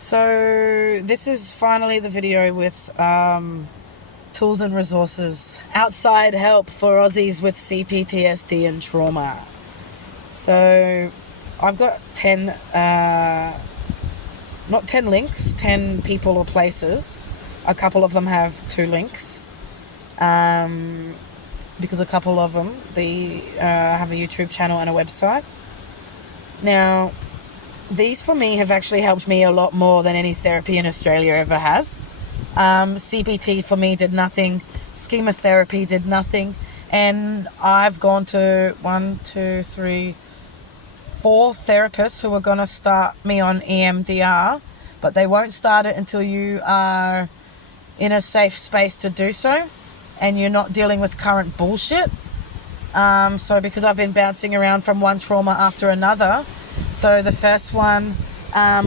So this is finally the video with tools and resources, outside help for Aussies with C-PTSD and trauma. So I've got 10, not 10 links, 10 people or places. A couple of them have 2 links, because a couple of them, they have a YouTube channel and a website. Now, these for me have actually helped me a lot more than any therapy in Australia ever has. CBT for me did nothing. Schema therapy did nothing. And I've gone to 4 therapists who are going to start me on EMDR, but they won't start it until you are in a safe space to do so and you're not dealing with current bullshit. So because I've been bouncing around from one trauma after another, so the first one,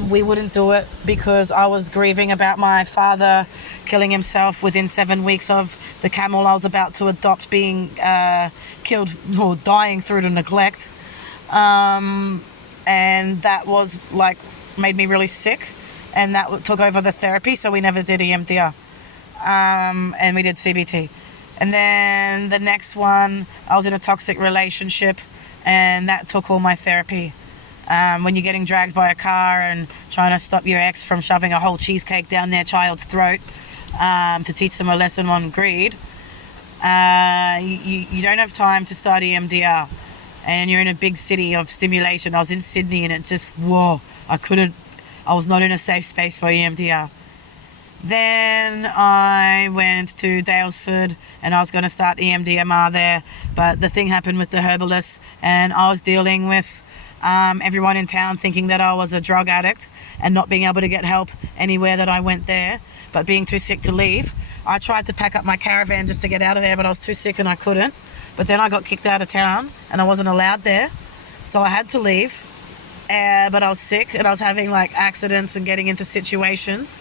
we wouldn't do it because I was grieving about my father killing himself within 7 weeks of the camel I was about to adopt being killed or dying through to neglect. And that was made me really sick, and that took over the therapy, so we never did EMDR. And we did CBT. And then the next one, I was in a toxic relationship, and that took all my therapy. When you're getting dragged by a car and trying to stop your ex from shoving a whole cheesecake down their child's throat to teach them a lesson on greed, you don't have time to start EMDR. And you're in a big city of stimulation. I was in Sydney and it just, I was not in a safe space for EMDR. Then I went to Daylesford and I was going to start EMDMR there, but the thing happened with the herbalist, and I was dealing with everyone in town thinking that I was a drug addict and not being able to get help anywhere that I went there, but being too sick to leave. I tried to pack up my caravan just to get out of there, but I was too sick and I couldn't. But then I got kicked out of town and I wasn't allowed there, so I had to leave. But I was sick and I was having accidents and getting into situations.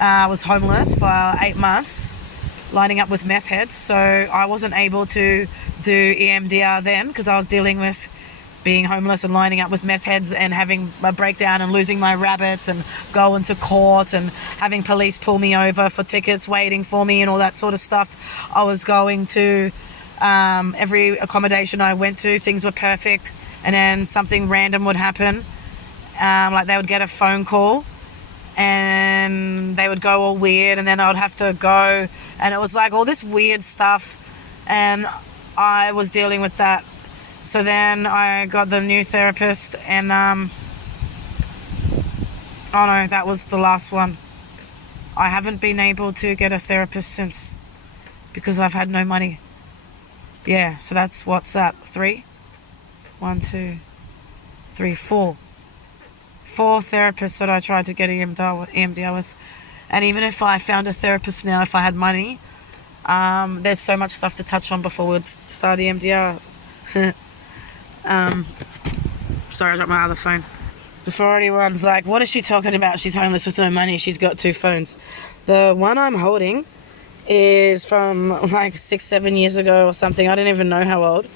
I was homeless for 8 months, lining up with meth heads, so I wasn't able to do EMDR then because I was dealing with being homeless and lining up with meth heads and having a breakdown and losing my rabbits and going to court and having police pull me over for tickets waiting for me and all that sort of stuff. I was going to every accommodation I went to, things were perfect, and then something random would happen. They would get a phone call and they would go all weird, and then I would have to go, and it was all this weird stuff, and I was dealing with that. So then I got the new therapist, and that was the last one. I haven't been able to get a therapist since because I've had no money. Yeah, so that's, what's that, 3? 1, 2, 3, 4. 4 therapists that I tried to get EMDR with. And even if I found a therapist now, if I had money, there's so much stuff to touch on before we'd start EMDR. Sorry, I dropped my other phone. Before anyone's like, what is she talking about? She's homeless with no money. She's got 2 phones. The one I'm holding is from 6-7 years ago or something. I don't even know how old.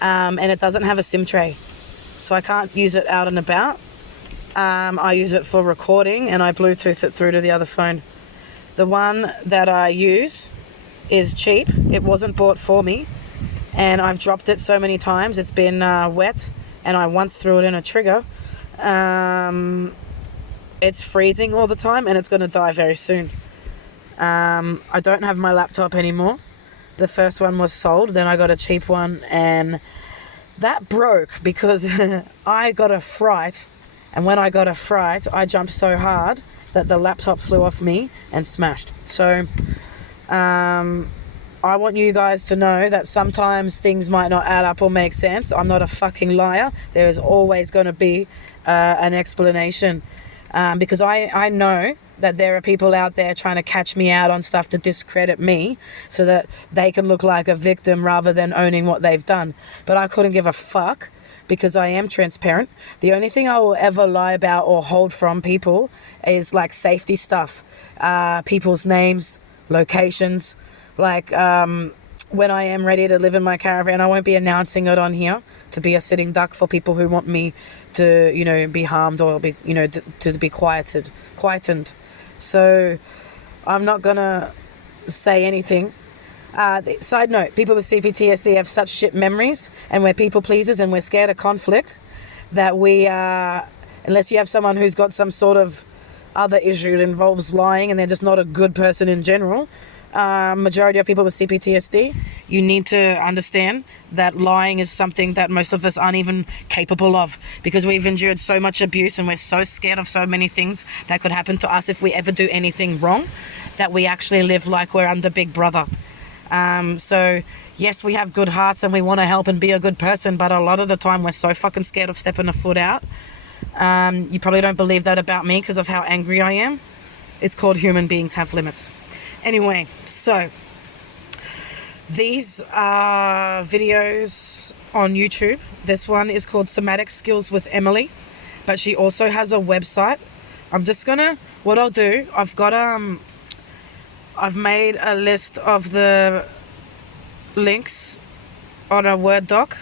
And it doesn't have a SIM tray, so I can't use it out and about. I use it for recording, and I Bluetooth it through to the other phone. The one that I use is cheap. It wasn't bought for me, and I've dropped it so many times. It's been wet, and I once threw it in a trigger. It's freezing all the time, and it's going to die very soon. I don't have my laptop anymore. The first one was sold, then I got a cheap one, and that broke because I got a fright. And when I got a fright, I jumped so hard that the laptop flew off me and smashed. So I want you guys to know that sometimes things might not add up or make sense. I'm not a fucking liar. There is always going to be an explanation, because I know that there are people out there trying to catch me out on stuff to discredit me so that they can look like a victim rather than owning what they've done. But I couldn't give a fuck, because I am transparent. The only thing I will ever lie about or hold from people is safety stuff, people's names, locations. When I am ready to live in my caravan, I won't be announcing it on here to be a sitting duck for people who want me to, you know, be harmed or be, you know, to be quietened. So I'm not gonna say anything. Side note, people with C-PTSD have such shit memories, and we're people pleasers and we're scared of conflict, that we unless you have someone who's got some sort of other issue that involves lying and they're just not a good person in general, majority of people with C-PTSD, you need to understand that lying is something that most of us aren't even capable of, because we've endured so much abuse and we're so scared of so many things that could happen to us if we ever do anything wrong, that we actually live like we're under Big Brother. So yes, we have good hearts and we want to help and be a good person, but a lot of the time we're so fucking scared of stepping a foot out. You probably don't believe that about me because of how angry I am. It's called human beings have limits. Anyway, so these are videos on YouTube. This one is called Somatic Skills with Emily, but she also has a website. What I'll do, I've made a list of the links on a Word doc.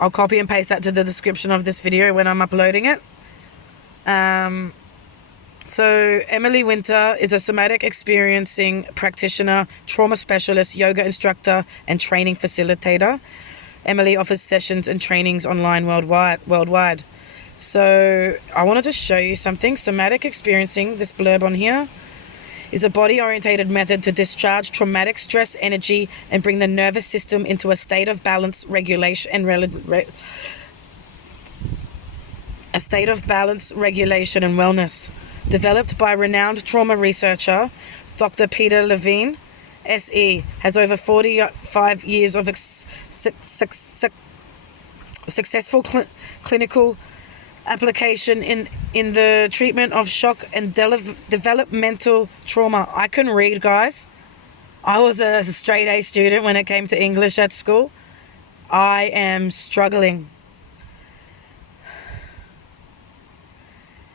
I'll copy and paste that to the description of this video when I'm uploading it. So Emily Winter is a somatic experiencing practitioner, trauma specialist, yoga instructor, and training facilitator. Emily offers sessions and trainings online worldwide. So I wanted to show you something. Somatic experiencing, this blurb on here, is a body-orientated method to discharge traumatic stress energy and bring the nervous system into a state of balance, regulation, and wellness. Developed by renowned trauma researcher Dr. Peter Levine, SE, has over 45 years of successful clinical application in the treatment of shock and developmental trauma. I can read, guys. I was a straight A student when it came to English at school. I am struggling.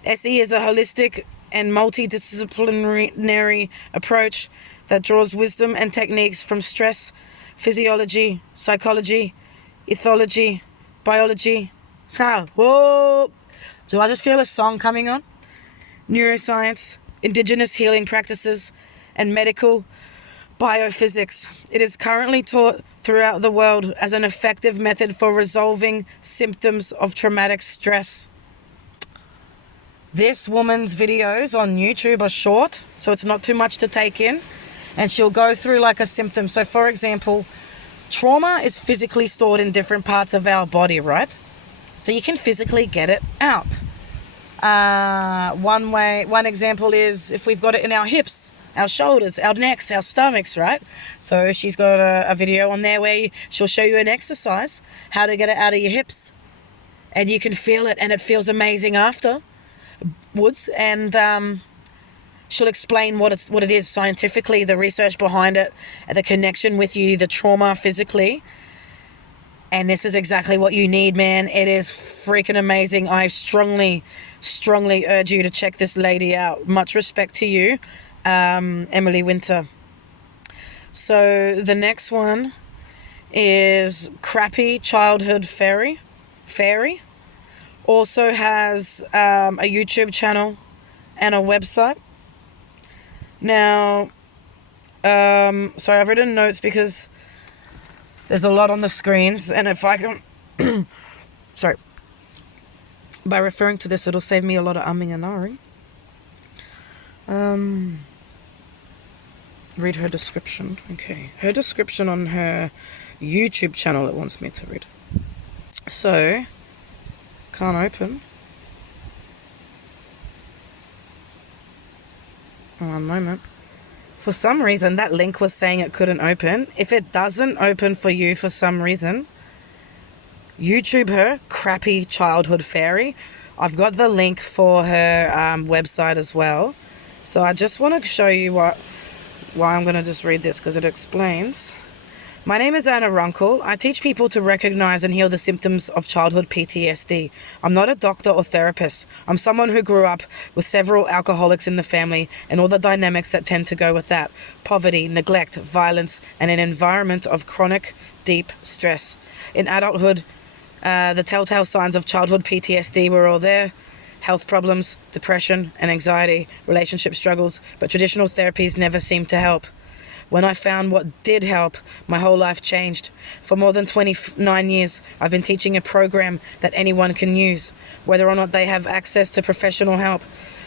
SE is a holistic and multidisciplinary approach that draws wisdom and techniques from stress, physiology, psychology, ethology, biology. Whoa! Do I just feel a song coming on? Neuroscience, indigenous healing practices, and medical biophysics. It is currently taught throughout the world as an effective method for resolving symptoms of traumatic stress. This woman's videos on YouTube are short, so it's not too much to take in, and she'll go through like a symptom. So for example, trauma is physically stored in different parts of our body, right? So you can physically get it out. One example is if we've got it in our hips, our shoulders, our necks, our stomachs, right? So she's got a video on there where she'll show you an exercise, how to get it out of your hips. And you can feel it, and it feels amazing afterwards. And she'll explain what it is scientifically, the research behind it, the connection with you, the trauma physically. And this is exactly what you need, man. It is freaking amazing. I strongly urge you to check this lady out. Much respect to you, Emily Winter. So the next one is Crappy Childhood Fairy. Also has a YouTube channel and a website. Now, sorry, I've written notes because there's a lot on the screens, and if I can, sorry, by referring to this, it'll save me a lot of umming and ahhing. Read her description. Okay, her description on her YouTube channel it wants me to read. So, can't open. One moment. For some reason, that link was saying it couldn't open. If it doesn't open for you for some reason, YouTube her, Crappy Childhood Fairy. I've got the link for her website as well. So I just want to show you why I'm going to just read this, because it explains. My name is Anna Runkle. I teach people to recognize and heal the symptoms of childhood PTSD. I'm not a doctor or therapist. I'm someone who grew up with several alcoholics in the family and all the dynamics that tend to go with that. Poverty, neglect, violence, and an environment of chronic, deep stress. In adulthood, The telltale signs of childhood PTSD were all there. Health problems, depression and anxiety, relationship struggles, but traditional therapies never seemed to help. When I found what did help, my whole life changed. For more than 29 years, I've been teaching a program that anyone can use, whether or not they have access to professional help.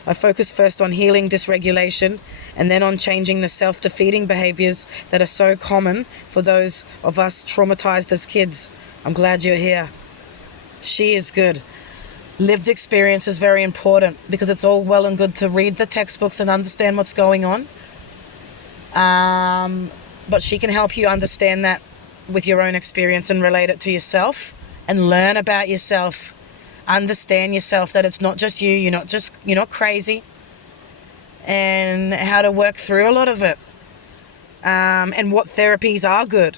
I focus first on healing dysregulation and then on changing the self-defeating behaviors that are so common for those of us traumatized as kids. I'm glad you're here. She is good. Lived experience is very important because it's all well and good to read the textbooks and understand what's going on. But she can help you understand that with your own experience and relate it to yourself and learn about yourself. Understand yourself, that it's not just you, you're not crazy, and how to work through a lot of it. And what therapies are good.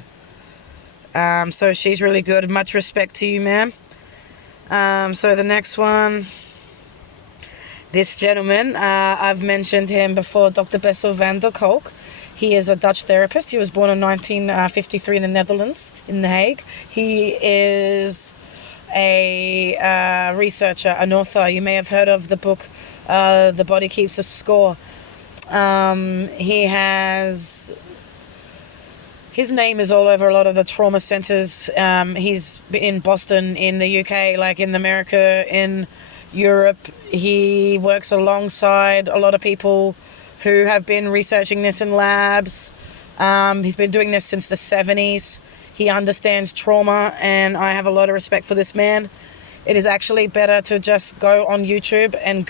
So she's really good. Much respect to you, ma'am. So the next one, this gentleman, I've mentioned him before, Dr. Bessel van der Kolk. He is a Dutch therapist. He was born in 1953 in the Netherlands, in The Hague. He is a researcher, an author. You may have heard of the book, The Body Keeps the Score. His name is all over a lot of the trauma centers. He's in Boston, in the UK, like in America, in Europe. He works alongside a lot of people who have been researching this in labs. He's been doing this since the 70s. He understands trauma, and I have a lot of respect for this man. It is actually better to just go on YouTube and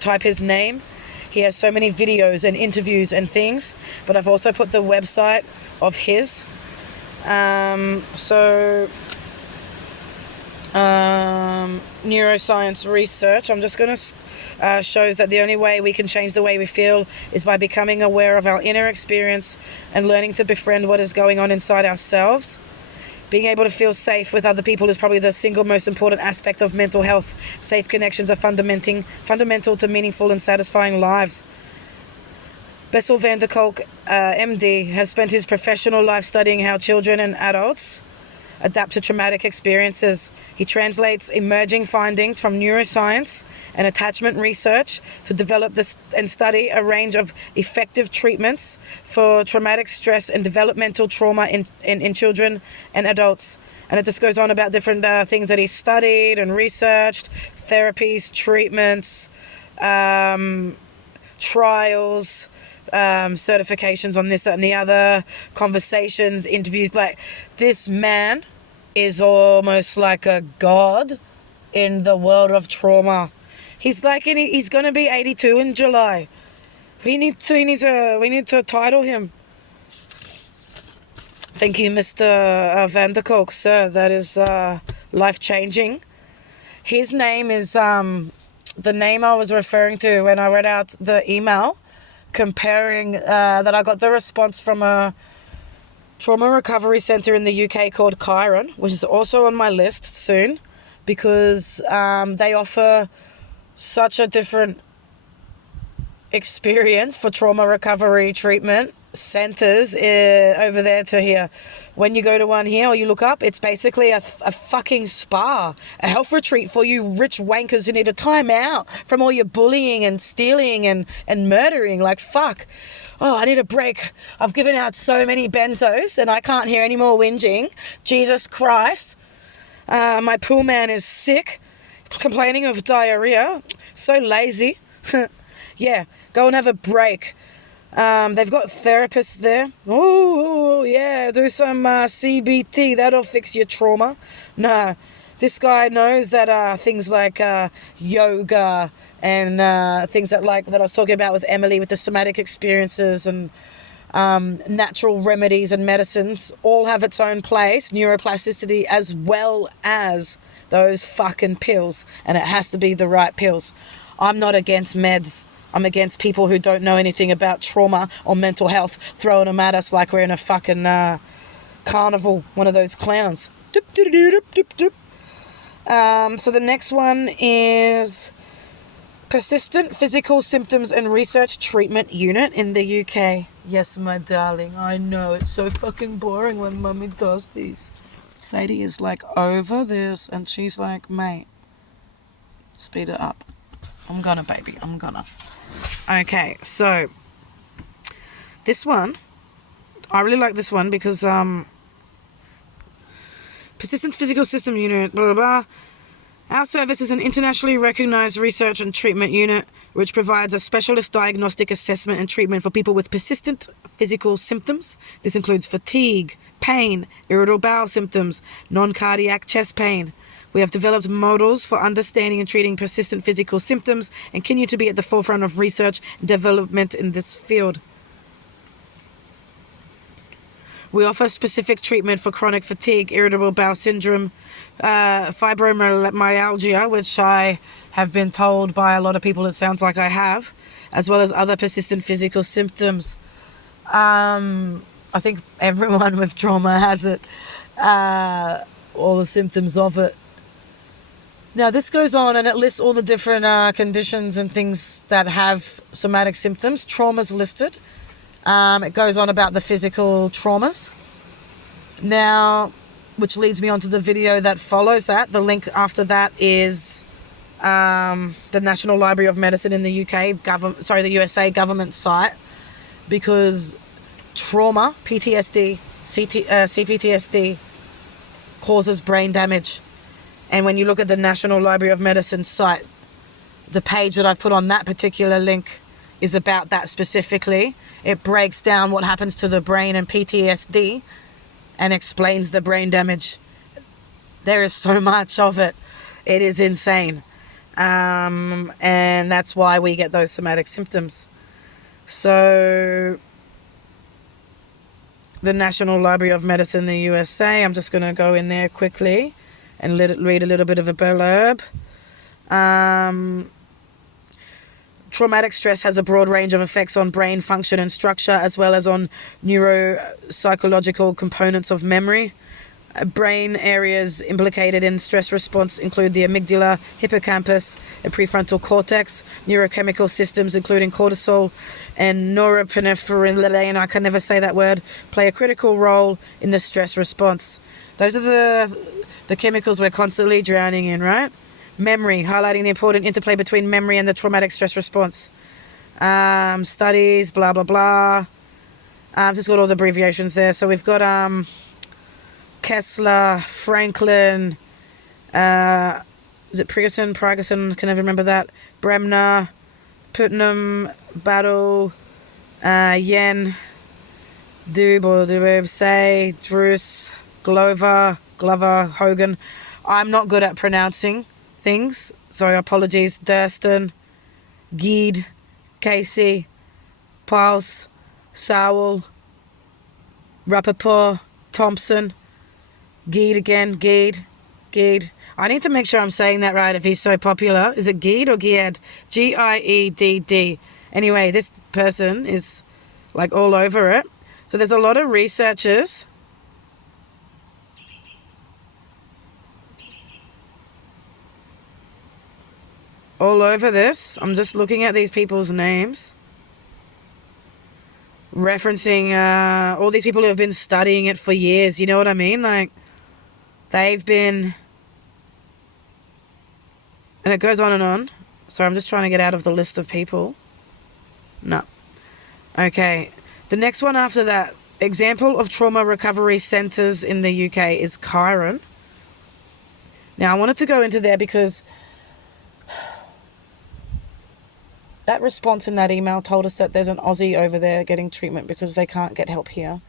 type his name. He has so many videos and interviews and things, but I've also put the website of his. Neuroscience research, I'm just going to shows that the only way we can change the way we feel is by becoming aware of our inner experience and learning to befriend what is going on inside ourselves. Being able to feel safe with other people is probably the single most important aspect of mental health. Safe connections are fundamental to meaningful and satisfying lives. Bessel van der Kolk, MD, has spent his professional life studying how children and adults adapt to traumatic experiences. He translates emerging findings from neuroscience and attachment research to develop this and study a range of effective treatments for traumatic stress and developmental trauma in children and adults. And it just goes on about different things that he studied and researched, therapies, treatments, trials, certifications on this, that, and the other, conversations, interviews. Like, this man is almost like a god in the world of trauma. He's going to be 82 in July. We need to title him. Thank you, Mr. Van der Kolk, sir. That is life-changing. His name is the name I was referring to when I read out the email, comparing that I got the response from a trauma recovery centre in the UK called Chiron, which is also on my list soon, because they offer such a different experience for trauma recovery treatment centres over there to here. When you go to one here or you look up, it's basically a fucking spa, a health retreat for you rich wankers who need a time out from all your bullying and stealing and murdering. Like, fuck. Oh, I need a break. I've given out so many benzos and I can't hear any more whinging. Jesus Christ. My pool man is sick, complaining of diarrhea. So lazy. Yeah, go and have a break. They've got therapists there. Oh, yeah, do some CBT. That'll fix your trauma. No, this guy knows that things like yoga and things that I was talking about with Emily with the somatic experiences and natural remedies and medicines all have its own place, neuroplasticity, as well as those fucking pills. And it has to be the right pills. I'm not against meds. I'm against people who don't know anything about trauma or mental health throwing them at us like we're in a fucking carnival, one of those clowns. So the next one is Persistent Physical Symptoms and Research Treatment Unit in the UK. Yes, my darling, I know, it's so fucking boring when mummy does these. Sadie is like over this, and she's like, mate, speed it up. I'm gonna, baby, I'm gonna. Okay, so this one, I really like this one because Persistent Physical System Unit, blah, blah, blah. Our service is an internationally recognized research and treatment unit which provides a specialist diagnostic assessment and treatment for people with persistent physical symptoms. This includes fatigue, pain, irritable bowel symptoms, non-cardiac chest pain. We have developed models for understanding and treating persistent physical symptoms and continue to be at the forefront of research and development in this field. We offer specific treatment for chronic fatigue, irritable bowel syndrome, fibromyalgia, which I have been told by a lot of people it sounds like I have, as well as other persistent physical symptoms. I think everyone with trauma has it, all the symptoms of it. Now, this goes on and it lists all the different conditions and things that have somatic symptoms. Trauma's listed. It goes on about the physical traumas. Now, which leads me on to the video that follows that. The link after that is the National Library of Medicine in the the USA government site, because trauma, PTSD, C-PTSD causes brain damage. And when you look at the National Library of Medicine site, the page that I've put on that particular link is about that specifically. It breaks down what happens to the brain and PTSD and explains the brain damage. There is so much of it. It is insane. And that's why we get those somatic symptoms. So the National Library of Medicine in the USA, I'm just going to go in there quickly and read a little bit of a blurb. Traumatic stress has a broad range of effects on brain function and structure, as well as on neuropsychological components of memory. Brain areas implicated in stress response include the amygdala, hippocampus, and prefrontal cortex. Neurochemical systems, including cortisol and norepinephrine, I can never say that word, play a critical role in the stress response. Those are the chemicals we're constantly drowning in, right? Memory, highlighting the important interplay between memory and the traumatic stress response. Studies, blah, blah, blah. I've just got all the abbreviations there. So we've got Kessler, Franklin, is it Prigerson, can never remember that, Bremner, Putnam, Battle, Yen, Dube, Say, Druce, Glover, Hogan. I'm not good at pronouncing things, so apologies. Durston, Geed, Casey, Piles, Sowell, Rappaport, Thompson, Geed again, Geed. I need to make sure I'm saying that right if he's so popular. Is it Geed or Gied? Giedd. Anyway, this person is like all over it. So there's a lot of researchers all over this. I'm just looking at these people's names, referencing all these people who have been studying it for years. You know what I mean? Like, they've been, and it goes on and on. Sorry, I'm just trying to get out of the list of people. No. Okay. The next one after that, example of trauma recovery centres in the UK is Chiron. Now, I wanted to go into there because that response in that email told us that there's an Aussie over there getting treatment because they can't get help here.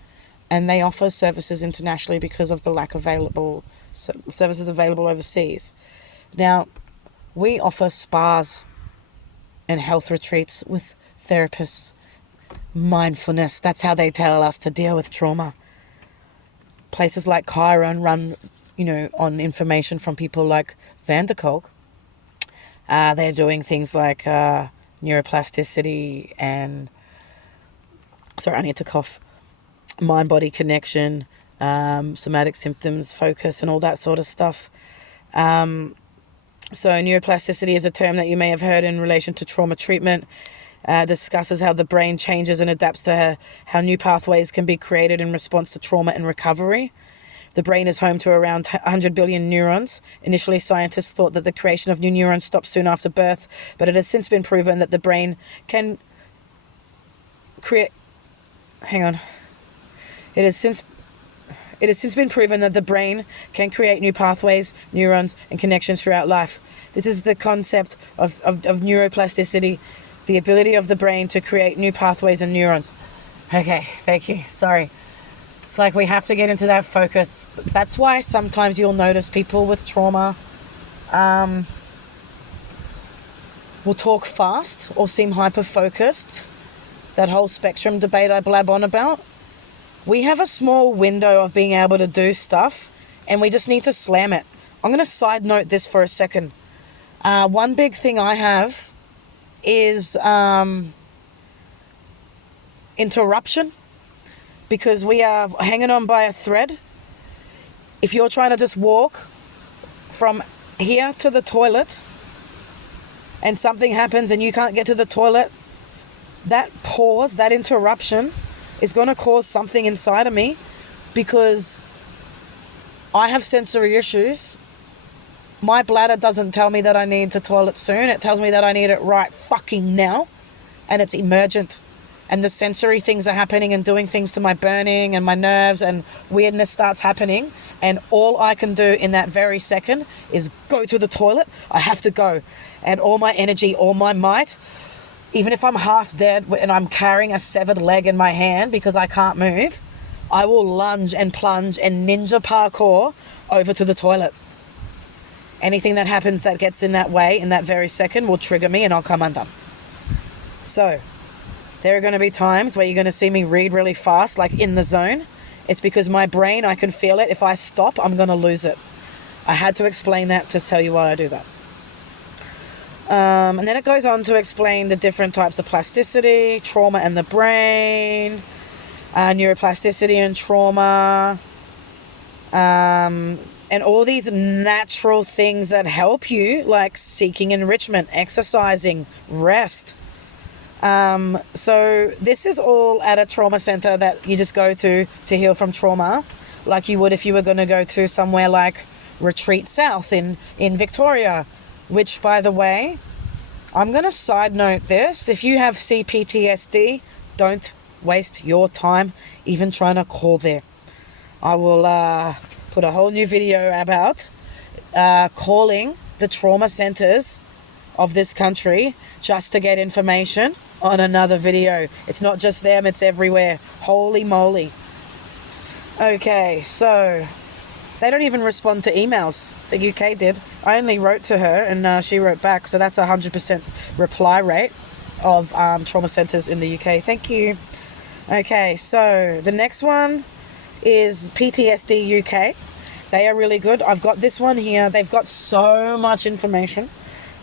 And they offer services internationally because of the lack of services available overseas. Now, we offer spas and health retreats with therapists. Mindfulness, that's how they tell us to deal with trauma. Places like Chiron run, on information from people like Van der Kolk. They're doing things like neuroplasticity and, sorry, I need to cough, mind-body connection, somatic symptoms, focus, and all that sort of stuff. So neuroplasticity is a term that you may have heard in relation to trauma treatment. Discusses how the brain changes and adapts to how new pathways can be created in response to trauma and recovery. The brain is home to around 100 billion neurons. Initially, scientists thought that the creation of new neurons stopped soon after birth, but it has since been proven that the brain can create... Hang on. It has since been proven that the brain can create new pathways, neurons, and connections throughout life. This is the concept of neuroplasticity, the ability of the brain to create new pathways and neurons. Okay, thank you. Sorry. It's like we have to get into that focus. That's why sometimes you'll notice people with trauma will talk fast or seem hyper-focused. That whole spectrum debate I blab on about. We have a small window of being able to do stuff, and we just need to slam it. I'm going to side note this for a second. One big thing I have is interruption, because we are hanging on by a thread. If you're trying to just walk from here to the toilet and something happens and you can't get to the toilet, that pause, that interruption is going to cause something inside of me, because I have sensory issues. My bladder doesn't tell me that I need to toilet soon. It tells me that I need it right fucking now, and it's emergent. And the sensory things are happening and doing things to my burning and my nerves, and weirdness starts happening. And all I can do in that very second is go to the toilet. I have to go. And all my energy, all my might, even if I'm half dead and I'm carrying a severed leg in my hand because I can't move, I will lunge and plunge and ninja parkour over to the toilet. Anything that happens that gets in that way in that very second will trigger me and I'll come undone. So there are going to be times where you're going to see me read really fast, like in the zone. It's because my brain, I can feel it. If I stop, I'm going to lose it. I had to explain that to tell you why I do that. And then it goes on to explain the different types of plasticity, trauma and the brain, neuroplasticity and trauma, and all these natural things that help you, like seeking enrichment, exercising, rest. So this is all at a trauma center that you just go to heal from trauma, like you would if you were going to go to somewhere like Retreat South in Victoria, which, by the way, I'm going to side note this. If you have C-PTSD, don't waste your time even trying to call there. I will put a whole new video about calling the trauma centers of this country just to get information on another video. It's not just them, it's everywhere. Holy moly. Okay, so they don't even respond to emails. The UK did. I only wrote to her and she wrote back, so that's 100% reply rate of trauma centers in the UK. Thank you. Okay, so the next one is PTSD UK. They are really good. I've got this one here. They've got so much information.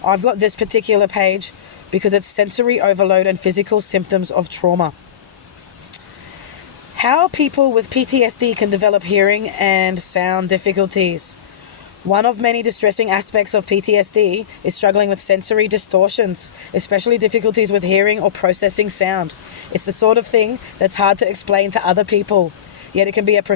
I've got this particular page because it's sensory overload and physical symptoms of trauma. How people with PTSD can develop hearing and sound difficulties. One of many distressing aspects of PTSD is struggling with sensory distortions, especially difficulties with hearing or processing sound. It's the sort of thing that's hard to explain to other people, yet it can have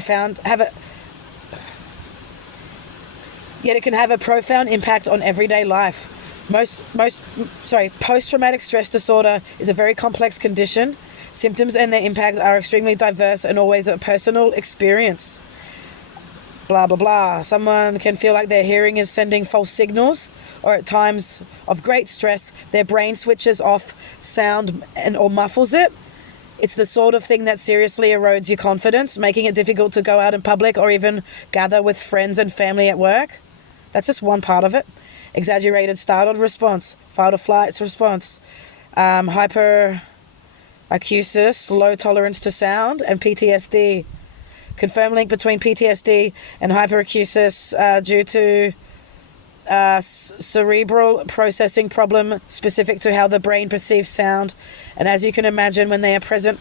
a profound impact on everyday life. Post-traumatic stress disorder is a very complex condition. Symptoms and their impacts are extremely diverse and always a personal experience. Blah, blah, blah. Someone can feel like their hearing is sending false signals, or at times of great stress, their brain switches off sound or muffles it. It's the sort of thing that seriously erodes your confidence, making it difficult to go out in public or even gather with friends and family at work. That's just one part of it. Exaggerated startled response, fight or flight response, hyperacusis, low tolerance to sound, and PTSD. Confirmed link between PTSD and hyperacusis due to cerebral processing problem specific to how the brain perceives sound, and as you can imagine, when they are present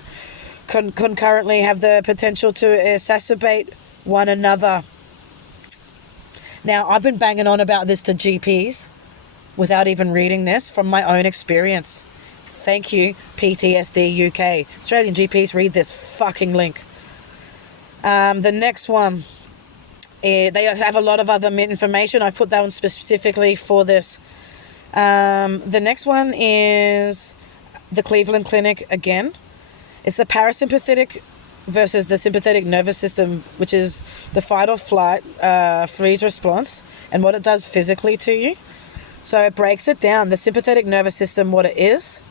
concurrently, have the potential to exacerbate one another. Now, I've been banging on about this to GPs without even reading this from my own experience. Thank you, PTSD UK. Australian GPs, read this fucking link. The next one They have a lot of other information. I've put that one specifically for this. The next one is the Cleveland Clinic again. It's the parasympathetic versus the sympathetic nervous system, which is the fight or flight freeze response and what it does physically to you. So it breaks it down. The sympathetic nervous system, what it is.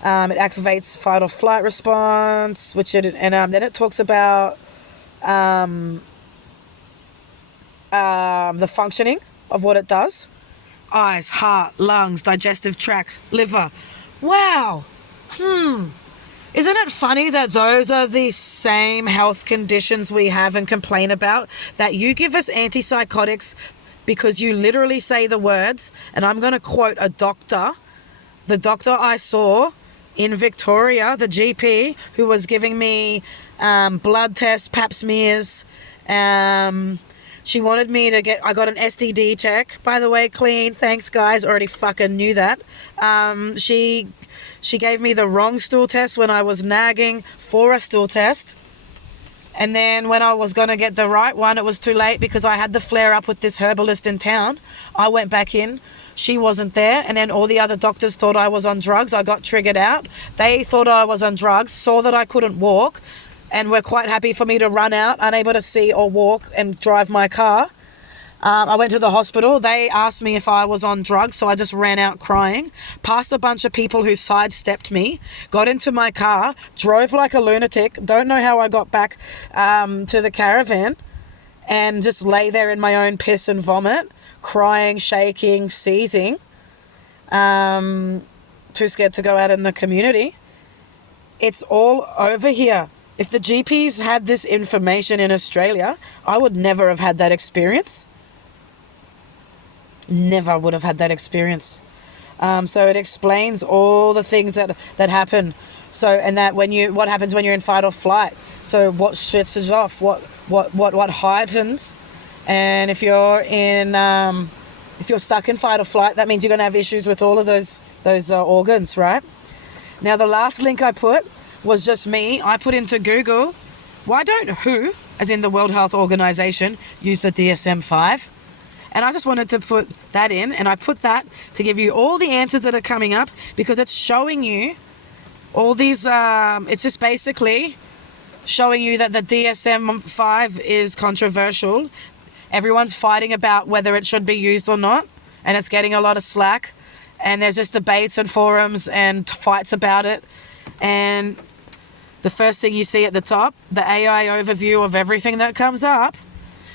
It activates fight or flight response, then it talks about the functioning of what it does. Eyes, heart, lungs, digestive tract, liver. Wow. Isn't it funny that those are the same health conditions we have and complain about? That you give us antipsychotics because you literally say the words, and I'm going to quote a doctor. The doctor I saw in Victoria, the GP, who was giving me blood tests, pap smears. She wanted me to I got an STD check, by the way, clean. Thanks, guys. Already fucking knew that. She gave me the wrong stool test when I was nagging for a stool test. And then when I was going to get the right one, it was too late because I had the flare up with this herbalist in town. I went back in. She wasn't there. And then all the other doctors thought I was on drugs. I got triggered out. They thought I was on drugs, saw that I couldn't walk, and were quite happy for me to run out, unable to see or walk and drive my car. I went to the hospital. They asked me if I was on drugs, so I just ran out crying, passed a bunch of people who sidestepped me, got into my car, drove like a lunatic, don't know how I got back to the caravan, and just lay there in my own piss and vomit, crying, shaking, seizing, too scared to go out in the community. It's all over here. If the GPs had this information in Australia, I would never have had that experience. Never would have had that experience. So it explains all the things that happen. So, and that what happens when you're in fight or flight. So what shits us off, what heightens. And if you're stuck in fight or flight, that means you're going to have issues with all of those organs, right? Now, the last link I put was just me. I put into Google, why don't WHO, as in the World Health Organization, use the DSM-5? And I just wanted to put that in, and I put that to give you all the answers that are coming up, because it's showing you all these, it's just basically showing you that the DSM-5 is controversial. Everyone's fighting about whether it should be used or not, and it's getting a lot of slack, and there's just debates and forums and fights about it. And the first thing you see at the top, the AI overview of everything that comes up.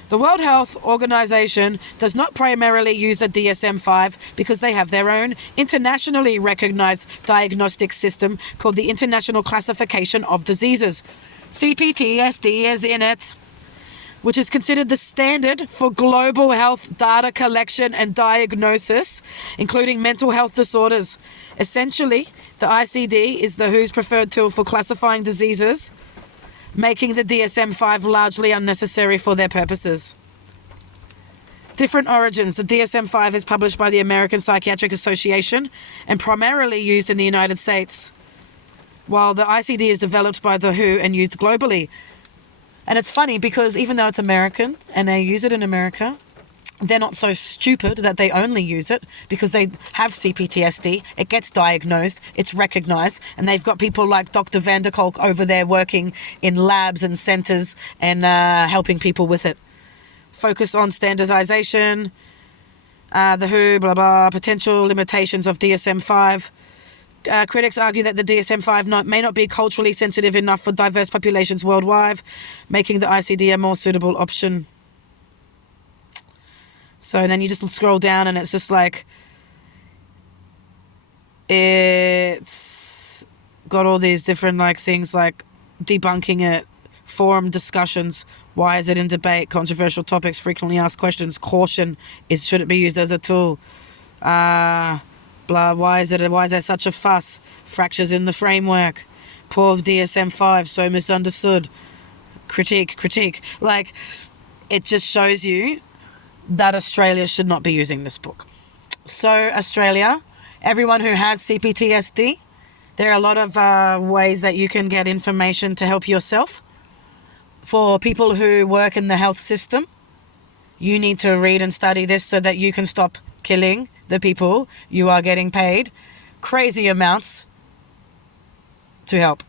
The World Health Organization does not primarily use the DSM-5 because they have their own internationally recognized diagnostic system called the International Classification of Diseases. C-PTSD is in it, which is considered the standard for global health data collection and diagnosis, including mental health disorders. Essentially, the ICD is the WHO's preferred tool for classifying diseases, making the DSM-5 largely unnecessary for their purposes. Different origins. The DSM-5 is published by the American Psychiatric Association and primarily used in the United States, while the ICD is developed by the WHO and used globally. And it's funny because even though it's American and they use it in America, they're not so stupid that they only use it because they have C-PTSD. It gets diagnosed, it's recognized, and they've got people like Dr. Van der Kolk over there working in labs and centers and helping people with it. Focus on standardization, the WHO, blah, blah, potential limitations of DSM-5. Critics argue that the DSM-5 may not be culturally sensitive enough for diverse populations worldwide, making the ICD a more suitable option. So then you just scroll down and it's just like, it's got all these different like things like debunking it, forum discussions, why is it in debate, controversial topics, frequently asked questions, caution, should it be used as a tool, blah, why is there such a fuss, fractures in the framework, poor DSM-5, so misunderstood, critique. Like, it just shows you that Australia should not be using this book. So Australia, everyone who has C-PTSD, there are a lot of ways that you can get information to help yourself. For people who work in the health system, you need to read and study this so that you can stop killing the people you are getting paid crazy amounts to help.